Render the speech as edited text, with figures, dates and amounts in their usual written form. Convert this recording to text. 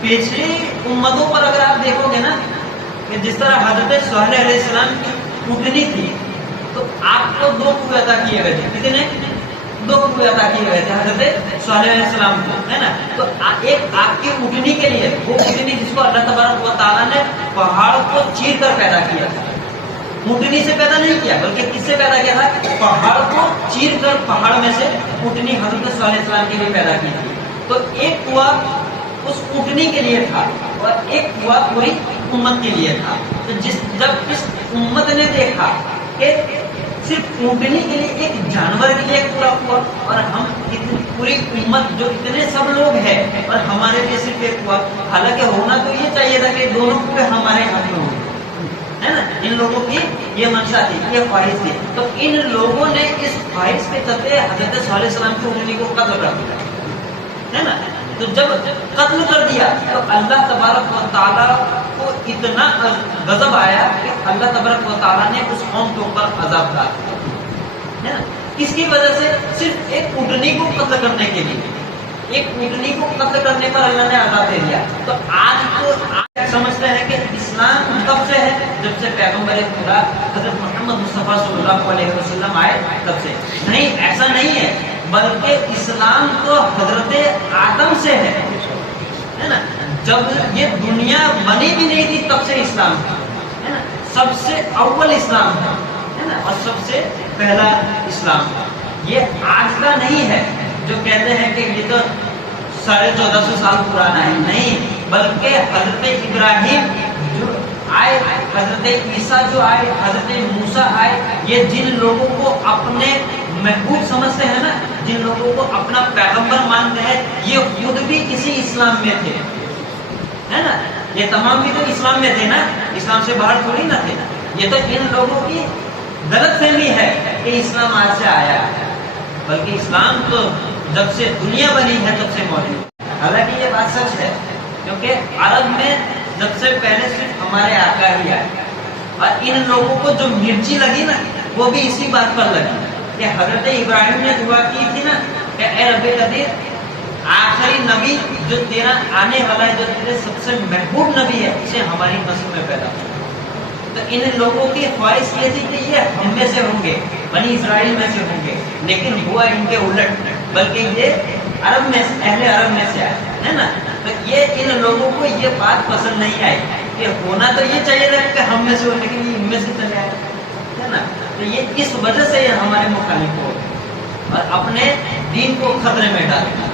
پچھلی امتوں پر اگر آپ دیکھو گے نا کہ جس طرح حضرت صالح علیہ السلام کی اٹھنی تھی تو آپ کو 2 کوے عطا کیے گئے تھے. کتنے؟ 2 کوے عطا کیے گئے تھے حضرت صالح علیہ السلام کو, ہے نا. تو ایک آپ کی اٹھنی کے لیے وہ اٹھنی جس کو اللہ تبارک و تعالیٰ نے پہاڑ کو چیر کر پیدا کیا تھا. اٹھنی سے پیدا نہیں کیا بلکہ کس سے پیدا کیا تھا؟ پہاڑ کو چیر کر پہاڑ میں سے اٹھنی حضرت صالح علیہ السلام کے لیے پیدا کی تھی. تو ایک کنواں اس اٹھنی کے لیے تھا اور ایک کنواں پوری امت کے لیے تھا. تو جب اس امت نے دیکھا کہ صرف اونٹنی کے لیے ایک جانور کے لیے پورا ہوا اور ہم پوری امت جو اتنے سب لوگ ہیں اور ہمارے لیے صرف ایک ہوا, حالانکہ ہونا تو یہ چاہیے تھا کہ دونوں پہ ہمارے ہاتھ میں ہوں, ہے نا. ان لوگوں کی یہ منشا تھی, یہ خواہش تھی. تو ان لوگوں نے اس خواہش کے چلتے حضرت صالح علیہ السلام کی اٹھنی کو قتل کر دیا, ہے نا. تو جب قتل کر دیا تو اللہ تبارک و تعالیٰ کو اتنا غضب آیا کہ اللہ تبارک و تعالیٰ نے اس قوم کے اوپر عذاب ڈال دیا, ہے نا. کس کی وجہ سے؟ صرف ایک اٹھنی کو قتل کرنے کے لیے, ایک اٹھنی کو قتل کرنے پر اللہ نے عذاب دے دیا. تو آج سمجھتے ہیں کہ اسلام کب سے ہے؟ جب سے پیغمبر خدا حضرت محمد مصطفیٰ صلی اللہ علیہ وسلم آئے تب سے. نہیں, ایسا نہیں ہے, بلکہ اسلام تو حضرت آدم سے ہے نا. جب یہ دنیا بنی بھی نہیں تھی تب سے اسلام ہے نا. سب سے اول اسلام ہے نا, اور سب سے پہلا اسلام. یہ آج کا نہیں ہے جو کہتے ہیں کہ یہ تو 1450 سال پرانا ہے. نہیں, بلکہ حضرت ابراہیم جو آئے, حضرت عیسیٰ جو آئے, حضرت موسیٰ آئے, یہ جن لوگوں کو اپنے محبوب سمجھتے ہیں نا, جن لوگوں کو اپنا پیغمبر مانتے ہیں, یہ خود بھی اسی اسلام میں تھے, ہے نا. یہ تمام بھی تو اسلام میں تھے نا, اسلام سے باہر تھوڑی نہ تھے. یہ تو ان لوگوں کی غلط فہمی ہے کہ اسلام آج سے آیا ہے, بلکہ اسلام تو جب سے دنیا بنی ہے تب سے موجود. حالانکہ یہ بات سچ ہے, کیونکہ عرب میں جب سے پہلے صرف ہمارے آقا ہی آئے, اور ان لوگوں کو جو مرچی لگی نا وہ بھی اسی بات پر لگی کہ حضرت ابراہیم نے دعا کی تھی نا کہ اے رب قدیر, آخری نبی جو تیرا آنے والا ہے, جو تیرے سب سے محبوب نبی ہے, اسے ہماری نسل میں پیدا ہو. تو ان لوگوں کی خواہش یہ تھی کہ یہ ہم میں سے ہوں گے, بنی اسرائیل میں سے ہوں گے, لیکن ہوا ان کے الٹ, بلکہ یہ عرب میں, اہل عرب میں سے آئے, ہے نا. تو یہ ان لوگوں کو یہ بات پسند نہیں آئی کہ ہونا تو یہ چاہیے تھا کہ ہم میں سے ہو, لیکن یہ ان میں سے چلے آئے, ہے نا. تو یہ اس وجہ سے یہ ہمارے مخالف ہو اور اپنے دین کو خطرے میں ڈالے.